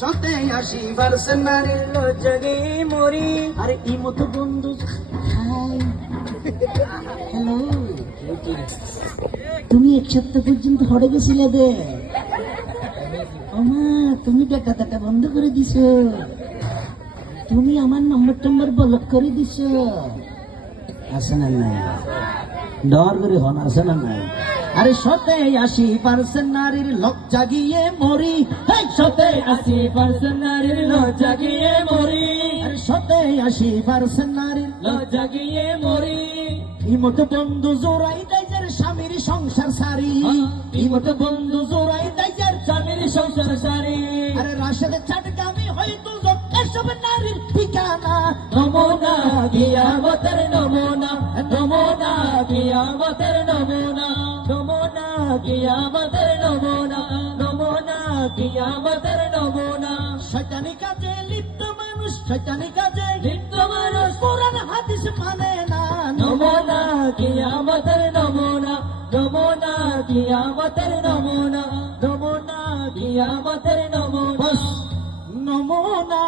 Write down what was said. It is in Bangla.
87% নারীর লজ্জা গিয়ে মরি। আরে এই মতো বন্ধু, হাই হ্যালো, তুমি 1 সপ্তাহ পর্যন্ত হড়ে গেছিলে দে। ওমা তুমি ডাটা ডাটা বন্ধ করে দিছো, তুমি আমার নম্বর ব্লক করে দিছো। আছে না নাই? ডর করে হন আছে না নাই? আরে 87% নারীর লজ্জা গিয়ে মরি। 87% নারীর লজ্জা গিয়ে মরি। আরে 87% নারীর লজ্জা গিয়ে মরি। ইমত বন্ধু জোড়াই দেয় যার স্বামীর সংসার সারি। ইমত বন্ধু জোড়াই দেয় যার স্বামীর সংসার সারি। আরে রাশেদের চাটগামি হয়তো এসব নারীর ঠিকানা। নমুনা কিয়ামতের নমুনা, নমুনা কিয়ামতের নমুনা, নমুনা কিয়ামতের নমুনা, নমুনা কিয়ামতের নমুনা। শয়তানি কাজে লিপ্ত মানুষ, শয়তানি কাজে লিপ্ত মানুষ কোরআন হাদিস মানে না। নমুনা কিয়ামতের নমুনা, নমুনা কিয়ামতের নমুনা, নমুনা কিয়ামতের নমুনা। নমুনা